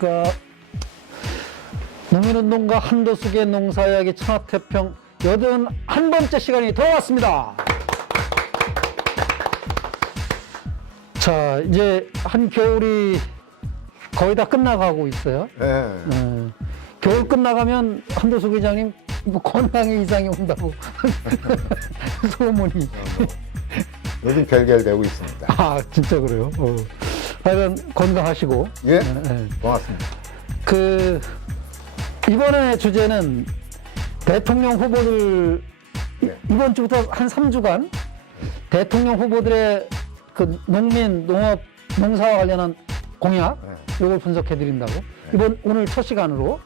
안녕하십니까. 농민운동가 한도숙의 농사이야기 천하태평 여든 한 번째 시간이 돌아왔습니다. 자, 이제 한 겨울이 거의 다 끝나가고 있어요. 예. 예. 겨울 끝나가면 한도숙 회장님 뭐 건강에 이상이 온다고 소문이. 요즘 결결되고 있습니다. 아, 진짜 그래요? 어. 하여간 건강하시고. 예. 예, 예. 고맙습니다. 그 이번에 주제는 대통령 후보들 네. 이번 주부터 한 3주간 대통령 후보들의 그 농민 농업 농사와 관련한 공약 네. 이걸 분석해 드린다고 이번 오늘 첫 시간으로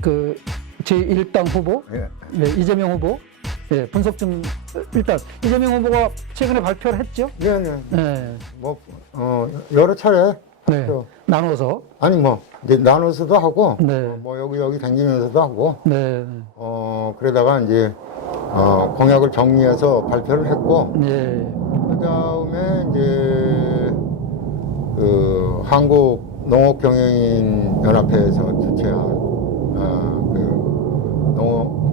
그 제1당 후보 예. 네, 이재명 후보 예, 분석 좀 일단 이재명 후보가 최근에 발표를 했죠. 예, 네. 네, 뭐, 어, 여러 차례. 네. 또, 나눠서 아니, 뭐, 이제 나눠서도 하고, 네. 어, 뭐, 여기, 여기 다니면서도 하고, 네, 어, 그러다가 이제, 어, 공약을 정리해서 발표를 했고, 네, 그 다음에 이제, 그, 한국 농업경영인 연합회에서 주최한,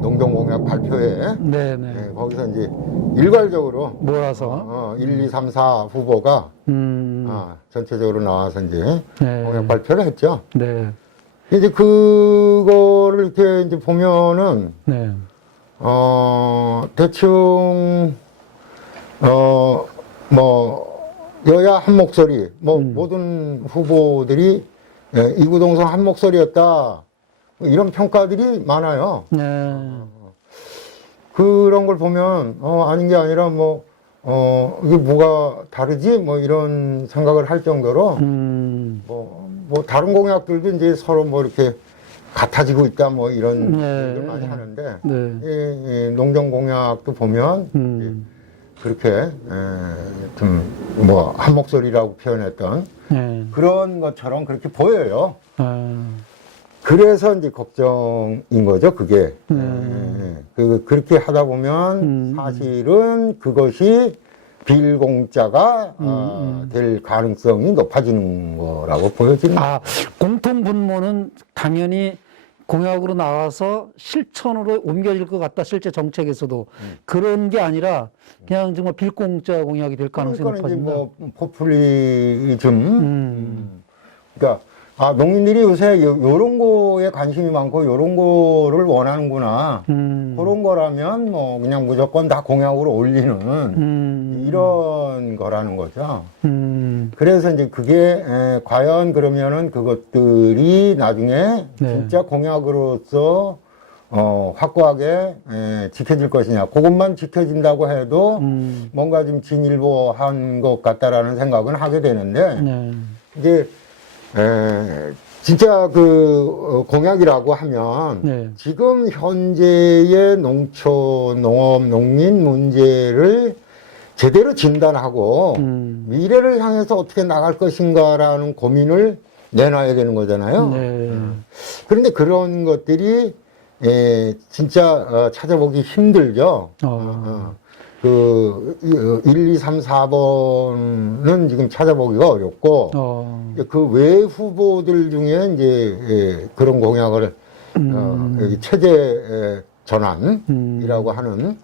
농, 농경공약 발표회, 네, 네. 예, 거기서 이제 일괄적으로 몰아서 어, 1, 2, 3, 4 후보가 음, 아, 전체적으로 나와서 이제 네. 공약 발표를 했죠. 네, 이제 그거를 이렇게 이제 보면은 네, 어, 대충 어, 뭐 여야 한 목소리, 뭐 음. 모든 후보들이 예, 이구동성 한 목소리였다. 이런 평가들이 많아요. 네, 그런 걸 보면 어 아닌 게 아니라 뭐 어 이게 뭐가 다르지? 뭐 이런 생각을 할 정도로 음, 뭐, 뭐 다른 공약들도 이제 서로 뭐 이렇게 같아지고 있다 뭐 이런 네. 얘기를 많이 하는데 네, 이, 이 농경 공약도 보면 음, 그렇게 좀뭐한 목소리라고 표현했던 네, 그런 것처럼 그렇게 보여요. 아, 그래서 이제 걱정인 거죠, 그게. 네. 예, 그, 그렇게 하다 보면 음. 사실은 그것이 빌공짜가 음, 어, 될 가능성이 높아지는 거라고 거예요. 아, 공통 분모는 당연히 공약으로 나와서 실천으로 옮겨질 것 같다. 실제 정책에서도 음. 그런 게 아니라 그냥 정말 빌공짜 공약이 될 가능성이 그러니까 높아진다. 뭐 포퓰리즘, 음, 그러니까 아 농민들이 요새 요, 요런 거에 관심이 많고 요런 거를 원하는구나. 음, 그런 거라면 뭐 그냥 무조건 다 공약으로 올리는 음, 이런 거라는 거죠. 음, 그래서 이제 그게 에, 과연 그러면은 그것들이 나중에 네. 진짜 공약으로서 어, 확고하게 에, 지켜질 것이냐. 그것만 지켜진다고 해도 음, 뭔가 좀 진일보한 것 같다라는 생각은 하게 되는데 네, 이제 에, 진짜 그 어, 공약이라고 하면 네, 지금 현재의 농촌, 농업, 농민 문제를 제대로 진단하고 음, 미래를 향해서 어떻게 나갈 것인가라는 고민을 내놔야 되는 거잖아요. 네, 그런데 그런 것들이 에, 진짜 어, 찾아보기 힘들죠. 어, 어, 그 1, 2, 3, 4번은 지금 찾아보기가 어렵고 어, 그 외 후보들 중에 이제 예, 그런 공약을 음. 어, 체제 에, 전환이라고 음. 하는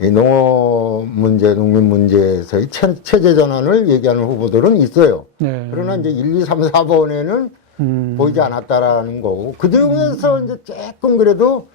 이 농업 문제, 농민 문제에서의 체, 체제 전환을 얘기하는 후보들은 있어요. 네, 그러나 이제 1, 2, 3, 4번에는 음, 보이지 않았다라는 거고 그 중에서 이제 조금 그래도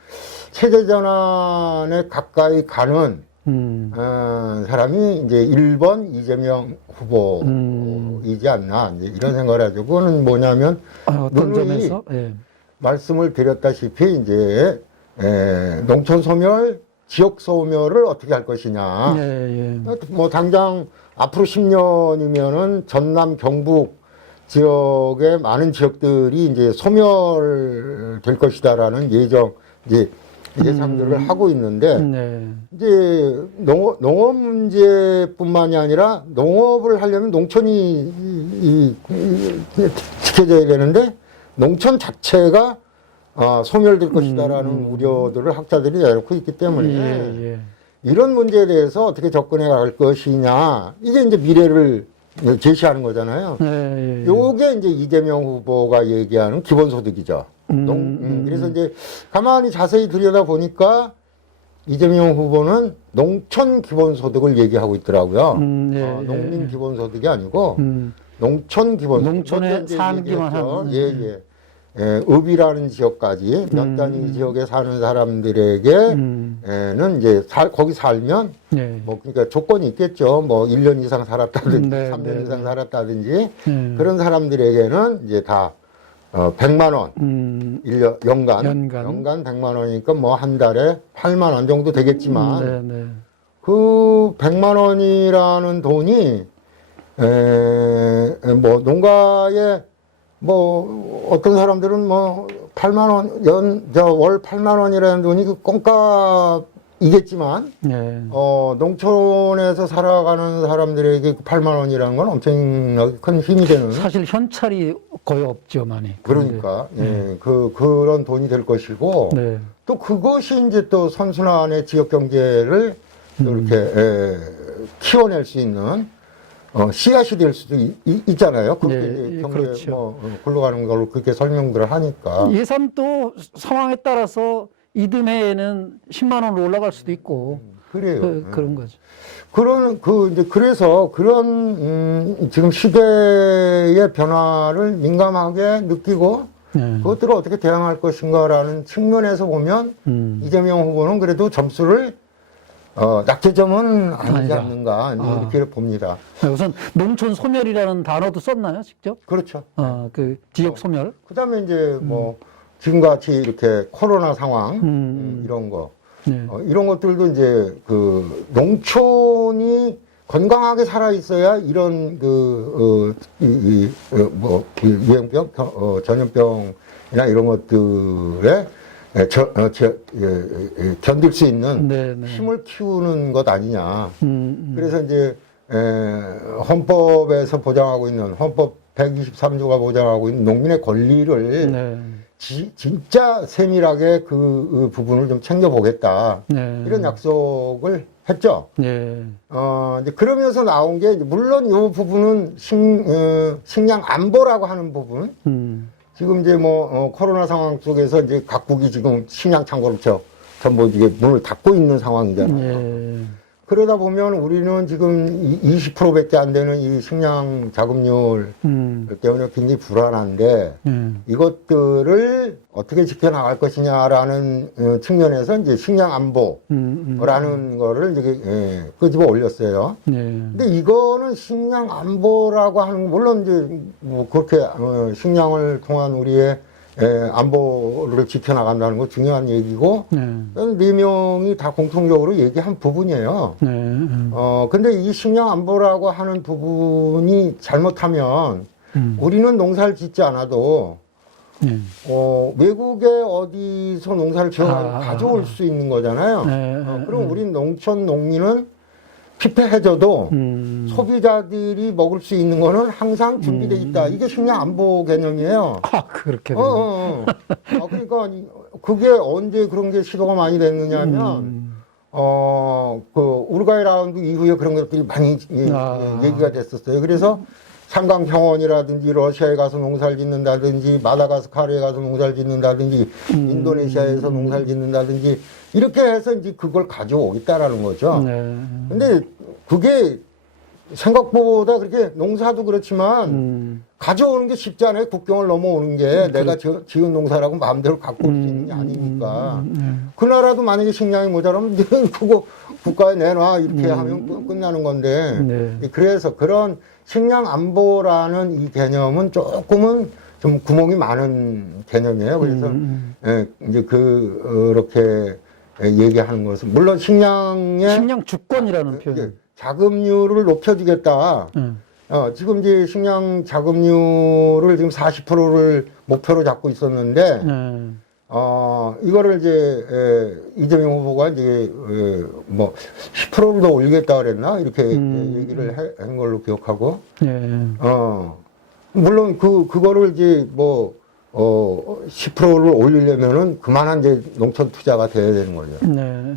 체제 전환에 가까이 가는 음, 어, 사람이 이제 1번 이재명 음. 후보이지 않나 이제 이런 생각을 하죠. 그거는 뭐냐면 아, 어떤 점에서? 예, 말씀을 드렸다시피 이제 에, 농촌 소멸, 지역 소멸을 어떻게 할 것이냐. 예, 예, 뭐 당장 앞으로 10년이면은 전남 경북 지역의 많은 지역들이 이제 소멸될 것이다라는 예정 이제 예상들을 음. 하고 있는데 네, 이제 농업, 농업 문제뿐만이 아니라 농업을 하려면 농촌이 이, 이, 이, 지켜져야 되는데 농촌 자체가 어, 소멸될 것이다라는 우려들을 학자들이 내놓고 있기 때문에 예, 예. 이런 문제에 대해서 어떻게 접근해 갈 것이냐 이게 이제 미래를 제시하는 거잖아요. 예, 예, 예. 요게 이제 이재명 후보가 얘기하는 기본소득이죠. 음, 농- 음, 그래서 이제 가만히 자세히 들여다 보니까 이재명 후보는 농촌 기본소득을 얘기하고 있더라고요. 음, 예, 어, 예, 농민 예. 기본소득이 아니고 음, 농촌 기본소득. 농촌에 살기만. 하는. 예, 예. 예, 읍이라는 지역까지 몇 단위 지역에 사는 사람들에게는 음, 이제 살- 거기 살면 예. 뭐 그러니까 조건이 있겠죠. 뭐 1년 이상 살았다든지 네, 3년 네, 이상 네. 살았다든지 예. 그런 사람들에게는 이제 다 어, 100만 원 음, 1년 연간 연간. 연간 100만 원이니까 뭐 한 달에 8만 원 정도 되겠지만 네, 네. 그 100만 원이라는 돈이 에, 뭐 농가에 뭐 어떤 사람들은 뭐 8만 원 연 저 월 8만 원이라는 돈이 그 꽁값 이겠지만 예. 어 농촌에서 살아가는 사람들에게 그 8만 원이라는 건 엄청나게 큰 힘이 되는 사실 현찰이 거의 없죠, 많이. 그러니까 예, 그 그런 돈이 될 것이고 네. 또 그것이 이제 또 선순환의 지역 경제를 또 이렇게 에, 키워낼 수 있는 어, 씨앗이 될 수도 있, 잖아요 그렇게 네, 이제 예, 경제 그렇죠. 뭐 어, 굴러가는 걸로 그렇게 설명들을 하니까 예산도 상황에 따라서 이듬해에는 10만 원으로 올라갈 수도 있고 그래요. 그, 예. 그런 거죠. 그런 그 이제 그래서 그런 음, 지금 시대의 변화를 민감하게 느끼고 예. 그것들을 어떻게 대응할 것인가라는 측면에서 보면 음. 이재명 후보는 그래도 점수를 어, 낙제점은 아니지 아니다. 않는가 아. 이렇게 봅니다. 우선 농촌 소멸이라는 단어도 썼나요, 직접? 그렇죠. 어, 그 지역 소멸. 그다음에 이제 뭐 지금같이 이렇게 코로나 상황 음. 음, 이런 거 네. 어, 이런 것들도 이제 그 농촌이 건강하게 살아 있어야 이런 그, 어, 이, 어, 뭐, 그 유행병, 겨- 어, 전염병이나 이런 것들에 에, 저, 어, 저, 예, 예, 견딜 수 있는 네, 네. 힘을 키우는 것 아니냐. 음, 음. 그래서 이제 에, 헌법에서 보장하고 있는 헌법 123조가 보장하고 있는 농민의 권리를 네. 지- 진짜 세밀하게 그, 그 부분을 좀 챙겨보겠다. 네. 이런 약속을 했죠. 네. 어, 이제 그러면서 나온 게, 물론 이 부분은 식, 어, 식량 안보라고 하는 부분. 음. 지금 이제 뭐, 어, 코로나 상황 속에서 이제 각국이 지금 식량 창고를 저, 전부 이게 문을 닫고 있는 상황이잖아요. 예. 그러다 보면 우리는 지금 이 20%밖에 안 되는 이 식량 자금률 음. 때문에 굉장히 불안한데, 음. 이것들을 어떻게 지켜나갈 것이냐라는 어, 측면에서 이제 식량 안보라는 음. 음. 거를 이제 예, 끄집어 올렸어요. 네. 근데 이거는 식량 안보라고 하는 건 물론 이제 뭐 그렇게 어, 식량을 통한 우리의 예, 안보를 지켜나간다는 거 중요한 얘기고 네. 네 명이 다 공통적으로 얘기한 부분이에요. 네. 음. 어 근데 이 식량 안보라고 하는 부분이 잘못하면 음. 우리는 농사를 짓지 않아도 네. 어, 외국에 어디서 농사를 지어 아. 가져올 수 있는 거잖아요. 네. 어, 그럼 우리 농촌 농민은 피폐해져도 음. 소비자들이 먹을 수 있는 거는 항상 준비돼 있다. 이게 식량 안보 개념이에요. 아, 그렇게. 어, 어, 어. 아, 그러니까 이- 그게 언제 그런 게 시도가 많이 됐느냐면 음. 어, 그 우루과이 라운드 이후에 그런 것들이 많이 예, 아. 예, 얘기가 됐었어요. 그래서 삼강 평원이라든지 러시아에 가서 농사를 짓는다든지 마다가스카르에 가서 농사를 짓는다든지 음. 인도네시아에서 농사를 짓는다든지 이렇게 해서 이제 그걸 가져오겠다라는 거죠. 네. 근데 그게 생각보다 그렇게 농사도 그렇지만 음. 가져오는 게 쉽지 않아요. 국경을 넘어오는 게 내가 지- 지은 농사라고 마음대로 갖고 올 수 있는 게 아니니까. 음. 그 나라도 만약에 식량이 모자라면 그거 국가에 내놔 이렇게 음. 하면 끝- 끝나는 건데 네. 그래서 그런 식량 안보라는 이 개념은 조금은 좀 구멍이 많은 개념이에요. 그래서 음. 예, 이제 그 그렇게 얘기하는 것은 물론 식량의 식량 주권이라는 이게 표현. 자금률을 높여주겠다. 음. 어, 지금 이제 식량 자금률을 지금 40%를 목표로 잡고 있었는데, 네. 어, 이거를 이제, 에, 이재명 후보가 이제, 에, 뭐, 10%를 더 올리겠다 그랬나? 이렇게 음. 얘기를 해- 한 걸로 기억하고, 네. 어, 물론 그, 그거를 이제 뭐, 어, 10%를 올리려면은 그만한 이제 농촌 투자가 돼야 되는 거죠. 네.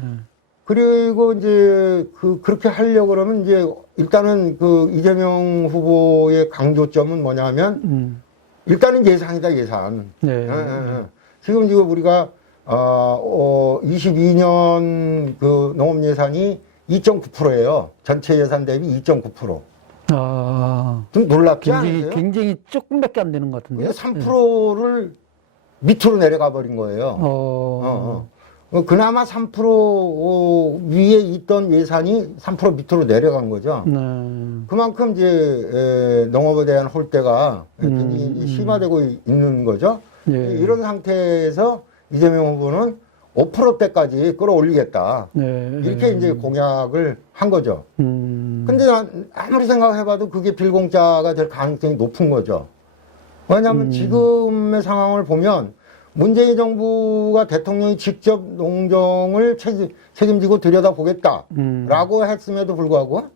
그리고 이제 그 그렇게 하려고 그러면 이제 일단은 그 이재명 후보의 강조점은 뭐냐면 음. 일단은 예산이다 예산. 네. 예, 예, 예. 지금 지금 우리가 어, 어 22년 그 농업 예산이 2.9%예요. 전체 예산 대비 2.9%. 아, 좀 놀랍지 굉장히, 않으세요? 굉장히 조금밖에 안 되는 것 같은데요. 이게 3%를 밑으로 내려가 버린 거예요. 어, 어, 어. 어, 그나마 3% 위에 있던 예산이 3% 밑으로 내려간 거죠. 네. 그만큼 이제 에, 농업에 대한 홀대가 음, 굉장히 음. 심화되고 있는 거죠. 예. 이런 상태에서 이재명 후보는 5%대까지 끌어올리겠다. 네. 이렇게 이제 공약을 한 거죠. 음. 근데 난 아무리 생각해봐도 그게 빌공짜가 될 가능성이 높은 거죠. 왜냐하면 음. 지금의 상황을 보면 문재인 정부가 대통령이 직접 농정을 책임, 책임지고 들여다보겠다. 음. 라고 했음에도 불구하고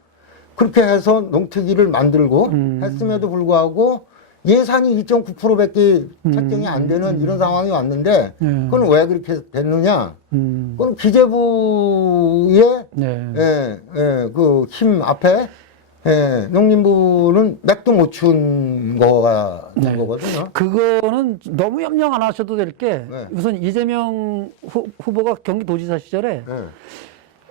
그렇게 해서 농특위를 만들고 음. 했음에도 불구하고 예산이 2.9%밖에 음. 책정이 안 되는 이런 상황이 왔는데 예. 그건 왜 그렇게 됐느냐? 음. 그건 기재부의 네. 예, 예, 그힘 앞에 예, 농림부는 맥도 못 춘 거가 된 네. 거거든요. 그거는 너무 염려 안 하셔도 될 게 네. 우선 이재명 후, 후보가 경기도지사 시절에 예,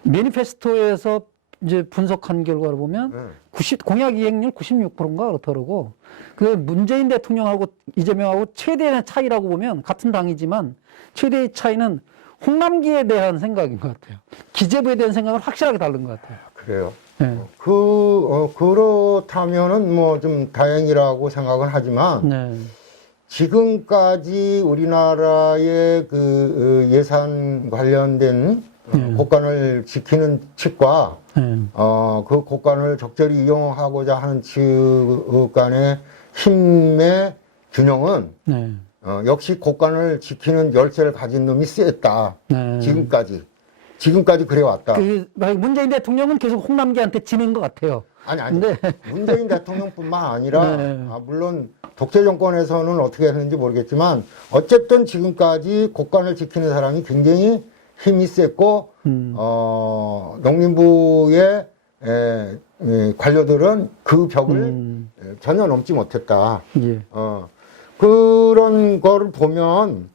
매니페스토에서 이제 분석한 결과를 보면 예. 90, 공약 이행률 96%인가 그렇더라고. 그 문재인 대통령하고 이재명하고 최대의 차이라고 보면 같은 당이지만 최대의 차이는 홍남기에 대한 생각인 것 같아요. 기재부에 대한 생각은 확실하게 다른 것 같아요. 그래요. 네. 그 어, 그렇다면은 뭐 좀 다행이라고 생각은 하지만 네. 지금까지 우리나라의 그 어, 예산 관련된 어, 네. 곳간을 지키는 측과 네. 어, 그 곳간을 적절히 이용하고자 하는 측 간의 힘의 균형은 네. 어, 역시 곳간을 지키는 열쇠를 가진 놈이 셌다. 네. 지금까지. 지금까지 그래왔다. 그 문재인 대통령은 계속 홍남기한테 지는 것 같아요. 아니, 아니. 근데 문재인 대통령뿐만 아니라, 네. 아, 물론 독재 정권에서는 어떻게 했는지 모르겠지만, 어쨌든 지금까지 곳간을 지키는 사람이 굉장히 힘이 셌고, 음. 어, 농림부의 에, 에, 관료들은 그 벽을 음. 에, 전혀 넘지 못했다. 예. 어, 그런 거를 보면,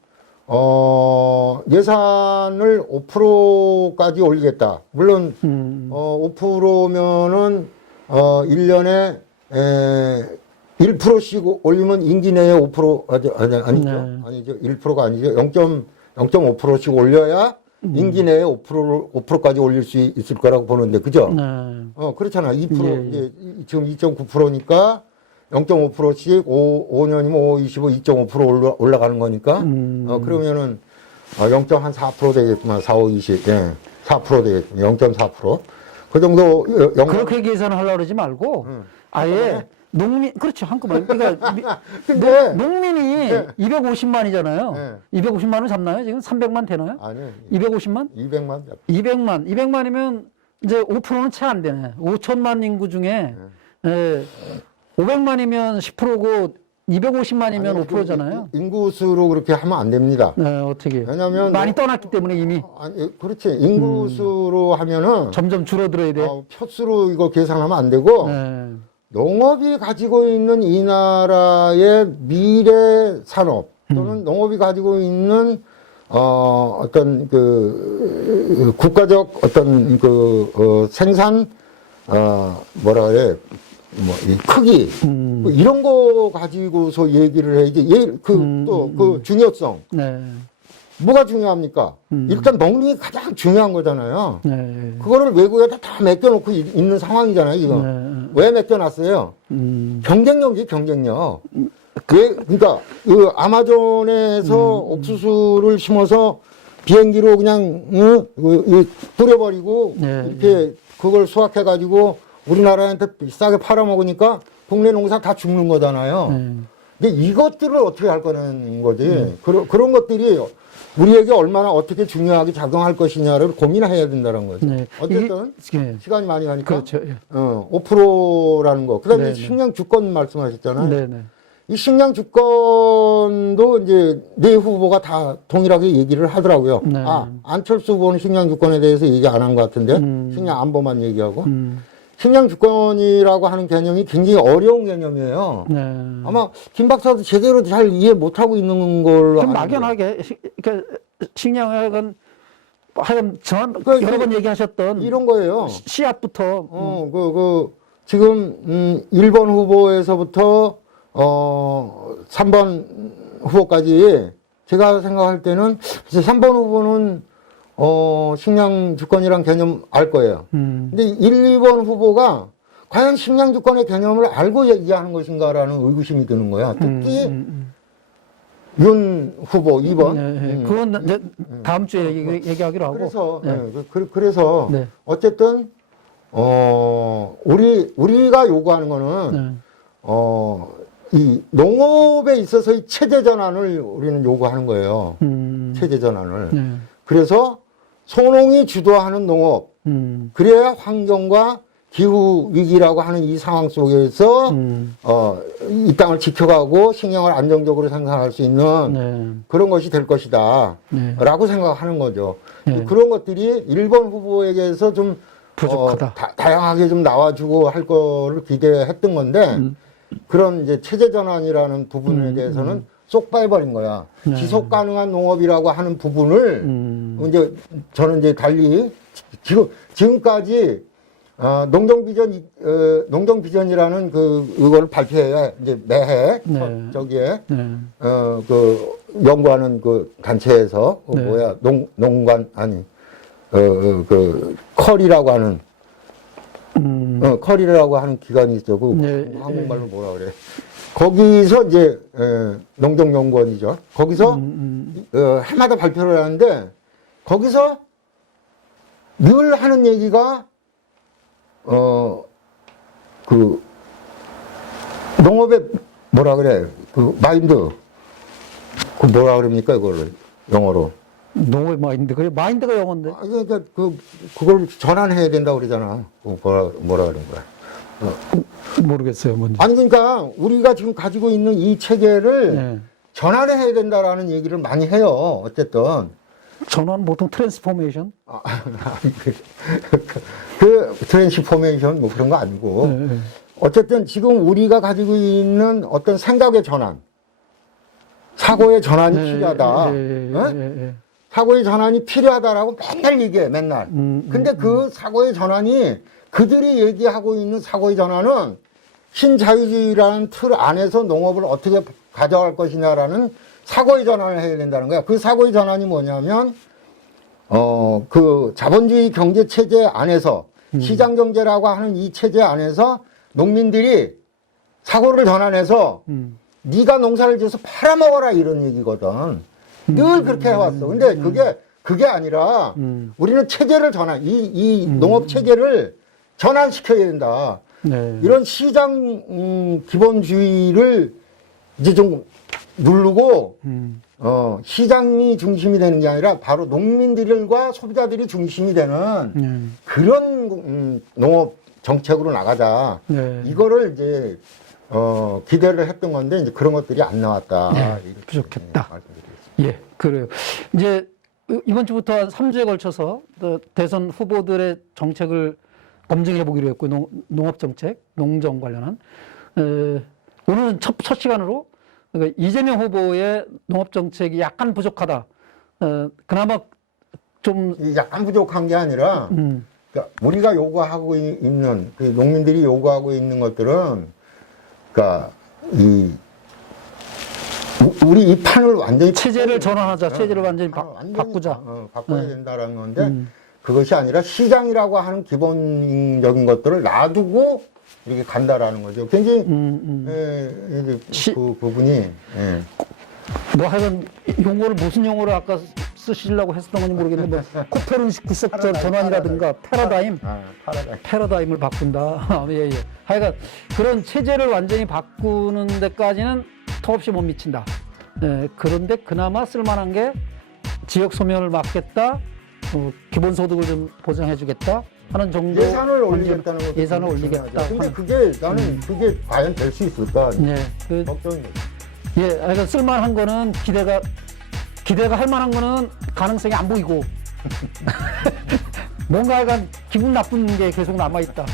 어, 예산을 5%까지 올리겠다. 물론, 음. 어, 5%면은, 어, 1년에, 에, 1%씩 올리면 임기 내에 5%, 아니, 아니, 아니죠. 네. 아니죠. 1%가 아니죠. 0. 0.5%씩 올려야 음. 임기 내에 5%를, 5%까지 올릴 수 있을 거라고 보는데, 그죠? 네. 어, 그렇잖아. 2%, 예, 예. 이제 지금 2.9%니까 0.5%씩 5, 5년이면 5, 25, 2.5% 올라, 올라가는 거니까. 음. 어, 그러면은, 어, 0.4% 되겠구만. 4, 5, 20. 예. 4% 되겠구만. 0.4%. 그 정도, 어, 영, 그렇게 계산을 하려고 그러지 말고 응. 아예 농민 그렇죠 한꺼번에 그러니까 미- 근데, 농 민이 네. 250만이잖아요. 네. 250만을 잡나요? 지금 300만 되나요? 아니, 250만? 200만. 200만. 200만이면 이제 5%는 채 안 되네. 5천만 인구 중에 네. 예, 500만이면 10%고 250만이면 5%잖아요. 인구수로 그렇게 하면 안 됩니다. 네, 어떻게? 왜냐면 많이 떠났기 때문에 이미 아니, 그렇지. 인구수로 하면은, 점점 줄어들어야 돼. 어, 표수로 이거 계산하면 안 되고, 네. 농업이 가지고 있는 이 나라의 미래 산업 또는 농업이 가지고 있는 어 어떤 그 국가적 어떤 그 어, 생산 어 뭐라 그래 뭐 이 크기 음. 뭐 이런 거 가지고서 얘기를 해야지 음, 얘그또 그 중요성 네. 뭐가 중요합니까? 음. 일단 먹는 게 가장 중요한 거잖아요. 네. 그거를 외국에다 다 맡겨놓고 이- 있는 상황이잖아요, 지금. 네. 왜 맡겨놨어요? 음. 경쟁력이 경쟁력. 왜, 그러니까, 그 아마존에서 옥수수를 심어서 비행기로 그냥, 응? 그, 이 뿌려버리고, 네, 이렇게 그걸 수확해가지고 우리나라한테 비싸게 팔아먹으니까 국내 농사 다 죽는 거잖아요. 네. 근데 이것들을 어떻게 할 거는 거지. 음. 그런, 그런 것들이 우리에게 얼마나 어떻게 중요하게 작용할 것이냐를 고민해야 된다는 거죠. 네. 어쨌든 이게- 예. 시간이 많이 가니까 그렇죠. 예. 어, 5%라는 거. 그 다음에 네네. 식량 주권 말씀하셨잖아요. 네, 네. 이 식량 주권도 이제 네 후보가 다 동일하게 얘기를 하더라고요. 네. 아 안철수 후보는 식량 주권에 대해서 얘기 안 한 것 같은데 음. 식량 안보만 얘기하고 음, 식량 주권이라고 하는 개념이 굉장히 어려운 개념이에요. 네. 아마 김 박사도 제대로 잘 이해 못하고 있는 걸로 좀. 막연하게 시- 그러니까 식량학은 하여간 전 그, 여러 그, 번 얘기하셨던 이런 거예요. 시- 씨앗부터 어, 그, 그, 지금, 음, 1번 후보에서부터, 어, 3번 후보까지 제가 생각할 때는, 이제 3번 후보는, 어, 식량 주권이란 개념 알 거예요. 음, 근데 1, 2번 후보가 과연 식량 주권의 개념을 알고 얘기하는 것인가라는 의구심이 드는 거야. 특히 음, 윤 후보 2번. 네, 네. 음. 그건 이제 다음 주에 얘기, 얘기 하기로 하고 그래서, 네. 네, 그, 그래서, 네. 어쨌든, 어, 우리, 우리가 요구하는 거는, 네. 어, 이 농업에 있어서의 체제 전환을 우리는 요구하는 거예요. 음, 체제 전환을. 네. 그래서 소농이 주도하는 농업, 음, 그래야 환경과 기후 위기라고 하는 이 상황 속에서 음, 어, 이 땅을 지켜가고 식량을 안정적으로 생산할 수 있는 네. 그런 것이 될 것이다. 네. 라고 생각하는 거죠. 네. 그런 것들이 일본 후보에게서 좀 부족하다. 어, 다, 다양하게 좀 나와주고 할 거를 기대했던 건데 음. 그런 이제 체제 전환이라는 부분에 대해서는 쏙 빠져버린 거야. 네. 지속 가능한 농업이라고 하는 부분을 음, 이제 저는 이제 달리 지금 지금까지 어, 농경 비전 어, 농경 비전이라는 그 이걸 발표해야 이제 매해 네. 저- 저기에 네. 어, 그, 연구하는 그 단체에서, 그 네. 뭐야, 농, 농관, 아니, 어, 어, 그, 컬이라고 하는, 음, 어, 컬이라고 하는 기관이 있죠. 그, 네. 한국말로 뭐라 그래. 거기서 이제, 에, 농정연구원이죠. 거기서, 음, 어, 해마다 발표를 하는데, 거기서 늘 하는 얘기가, 어, 그, 농업의 뭐라 그래, 그, 마인드. 그 뭐라 그럽니까, 이거를, 영어로. 농업의 마인드 그게 마인드가 영어인데 아, 그러니까 그, 그걸 전환해야 된다 고 그러잖아. 그 뭐라, 뭐라 그런 거야. 모르겠어요 뭔지. 아니, 그러니까 우리가 지금 가지고 있는 이 체계를 네. 전환해야 된다라는 얘기를 많이 해요. 어쨌든. 전환 보통 트랜스포메이션. 아, 아니, 그, 그 트랜스포메이션 뭐 그런 거 아니고 네, 네. 어쨌든 지금 우리가 가지고 있는 어떤 생각의 전환, 사고의 전환이 네, 필요하다. 네, 어? 네, 네. 사고의 전환이 필요하다라고 맨날 얘기해, 맨날. 음, 근데 그 사고의 전환이 그들이 얘기하고 있는 사고의 전환은 신자유주의라는 틀 안에서 농업을 어떻게 가져갈 것이냐라는 사고의 전환을 해야 된다는 거야. 그 사고의 전환이 뭐냐면, 어, 그 자본주의 경제 체제 안에서 시장 경제라고 하는 이 체제 안에서 농민들이 사고를 전환해서 음, 네가 농사를 지어서 팔아먹어라 이런 얘기거든. 늘 그렇게 해왔어. 근데 그게 그게 아니라 음. 우리는 체제를 전환, 이, 이 농업 체계를 전환시켜야 된다. 네. 이런 시장 음, 기본주의를 이제 좀 누르고 음, 어, 시장이 중심이 되는 게 아니라 바로 농민들과 소비자들이 중심이 되는 네. 그런 음, 농업 정책으로 나가자. 네. 이거를 이제 어, 기대를 했던 건데 이제 그런 것들이 안 나왔다. 네, 부족했다. 예, 그래요. 이제 이번 주부터 한 3주에 걸쳐서 또 대선 후보들의 정책을 검증해 보기로 했고 농, 농업 정책, 농정 관련한 에, 오늘은 첫, 첫 시간으로 그러니까 이재명 후보의 농업 정책이 약간 부족하다. 어, 그나마 좀이 약간 부족한 게 아니라 음, 그러니까 우리가 요구하고 이- 있는 그 농민들이 요구하고 있는 것들은 그러니까 이 우- 우리 이 판을 완전히 체제를 전환하자, 어, 체제를 완전히 바, 완전히 바꾸자. 바- 어, 바꿔야 네. 된다라는 건데 음. 그것이 아니라 시장이라고 하는 기본적인 것들을 놔두고 이렇게 간다라는 거죠. 굉장히 음, 음. 예, 시- 그 부분이 예. 뭐 하여간 용어를 무슨 용어를 아까 쓰시려고 했었던 건지 모르겠는데 뭐 코페르니쿠스 전- 전환이라든가 패러다임 아, 파라다임. 패러다임 을 바꾼다. 예, 예. 하여간 그런 체제를 완전히 바꾸는 데까지는 턱없이 못 미친다. 예, 그런데 그나마 쓸만한 게 지역 소멸을 막겠다, 어, 기본소득을 좀 보장해주겠다, 하는 정도 예산을 올리겠다는 것도 예산을 올리겠다. 근데 그게 나는 그게 과연 될 수 있을까 예, 그, 걱정이 돼. 예, 그러니까 쓸만한 거는 기대가 기대가 할 만한 거는 가능성이 안 보이고 뭔가 약간 기분 나쁜 게 계속 남아 있다.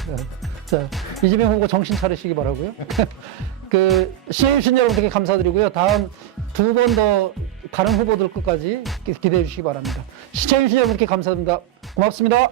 자 이재명 후보 정신 차리시기 바라고요. 그 시해 주신 여러분들께 감사드리고요. 다음 두 번 더 다른 후보들 끝까지 기- 기대해 주시기 바랍니다. 시청해주신 여러분께 감사드립니다. 고맙습니다.